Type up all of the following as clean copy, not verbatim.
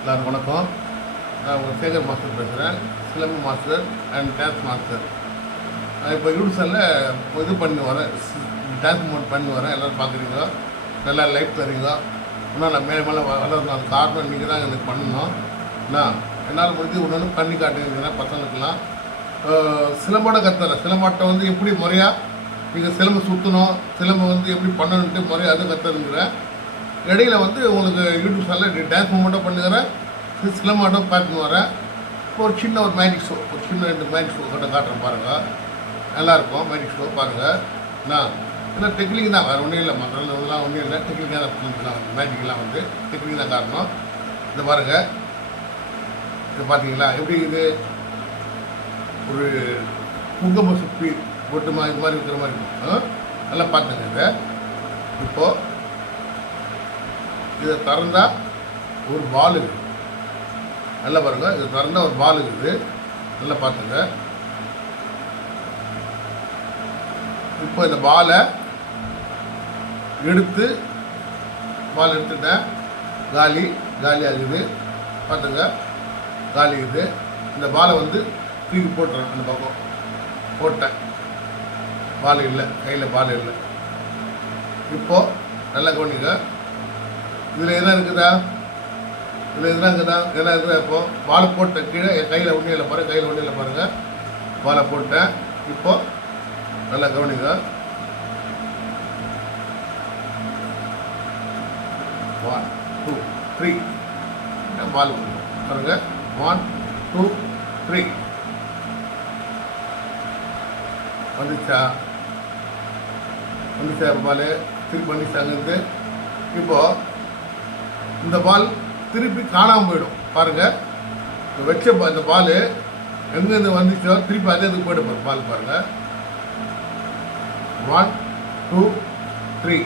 எல்லாருக்கும் வணக்கம். நான் உங்கள் சேகர் மாஸ்டர் பேசுகிறேன். சிலம்பு மாஸ்டர் அண்ட் டான்ஸ் மாஸ்டர். நான் இப்போ யூடியூப்ஸில் இது பண்ணி வரேன், டான்ஸ் மூமெண்ட் பண்ணி வரேன். எல்லோரும் பார்க்குறீங்க, நல்லா லைஃப் தரீங்க. இன்னும் நான் மேலே மேலே வளரணும். அது காரணம் நீங்கள் தான் எனக்கு பண்ணணும். நான் என்னால் முடிஞ்சு ஒன்று பண்ணி காட்டுங்கிறேன் பசங்களுக்கெல்லாம். சிலம்போட கற்றுறேன். சிலம்பாட்டம் வந்து எப்படி முறையாக நீங்கள் சிலம்பு சுற்றணும், சிலம்பு வந்து எப்படி பண்ணணுன்ட்டு முறையாக அது கற்றுருங்கிறேன். இடையில வந்து உங்களுக்கு யூடியூப் சேனலில் டான்ஸ் மூமெண்ட்டும் பண்ணுகிறேன், சிலம்பாட்டம் பார்த்துன்னு வரேன். ஒரு சின்ன ஒரு மேஜிக் ஷோ, ஒரு சின்ன 2 மேஜிக் ஷோ கிட்ட காட்டுறேன் பாருங்கள். நல்லாயிருக்கும் மேஜிக் ஷோ பாருங்கள். நான் இல்லை டெக்னிக் தான், வேறு ஒன்றும் இல்லை. மற்றெல்லாம் ஒன்றும் இல்லை, டெக்னிக்காக தான். மேஜிக்லாம் வந்து டெக்னிக் தான் காரணம். இதை பாருங்கள், இது பார்த்தீங்களா எப்படி இது ஒரு குங்கும சுப்பி பொட்டு மாதிரி இது மாதிரி இருக்கிற மாதிரி இருக்கும். நல்லா பார்த்துங்க. இதை இப்போது இதை திறந்தால் ஒரு பால் இருக்குது. நல்லா பாருங்கள், இதை திறந்தால் ஒரு பால் இருக்குது. நல்லா பார்த்துங்க. இப்போ இந்த பாலை எடுத்துட்டேன். காலி ஆகுது. பார்த்துங்க, காலி இருக்குது. இந்த பாலை வந்து தூக்கி போட்டுறேன். அந்த பக்கம் போட்டேன். பால் இல்லை, கையில் பால் இல்லை. இப்போது நல்லா கவனிங்க. இதில் என்ன இருக்குதா, என்ன இருக்குதா? இப்போது பாலை போட்ட கீழே என் கையில் ஒன்றும் இல்லை பாருங்கள், கையில் ஒன்றும் இல்லை பாருங்கள். பாலை போட்டேன். இப்போது நல்லா கவனிங்க. 1 2 3 பால் பாருங்கள். 1 2 3 வந்துச்சா பால் திருப்பி வந்துச்சாங்கிறது. இப்போது இந்த பால் திருப்பி காணாமல் போயிடும் பாருங்கள். வச்ச இந்த பால் எங்கேருந்து வந்துச்சோ திருப்பி அதே இதுக்கு போய்டும் பால் பாருங்கள். 1 2 3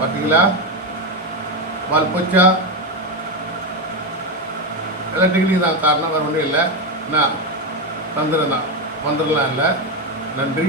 பார்த்தீங்களா? பால் போச்சா? எல்லாம் டெக்னிக் தான் காரணம், வேறு ஒன்றும் இல்லை. நான் தந்திரம் தான், மந்திரம்லாம் இல்லை. நன்றி.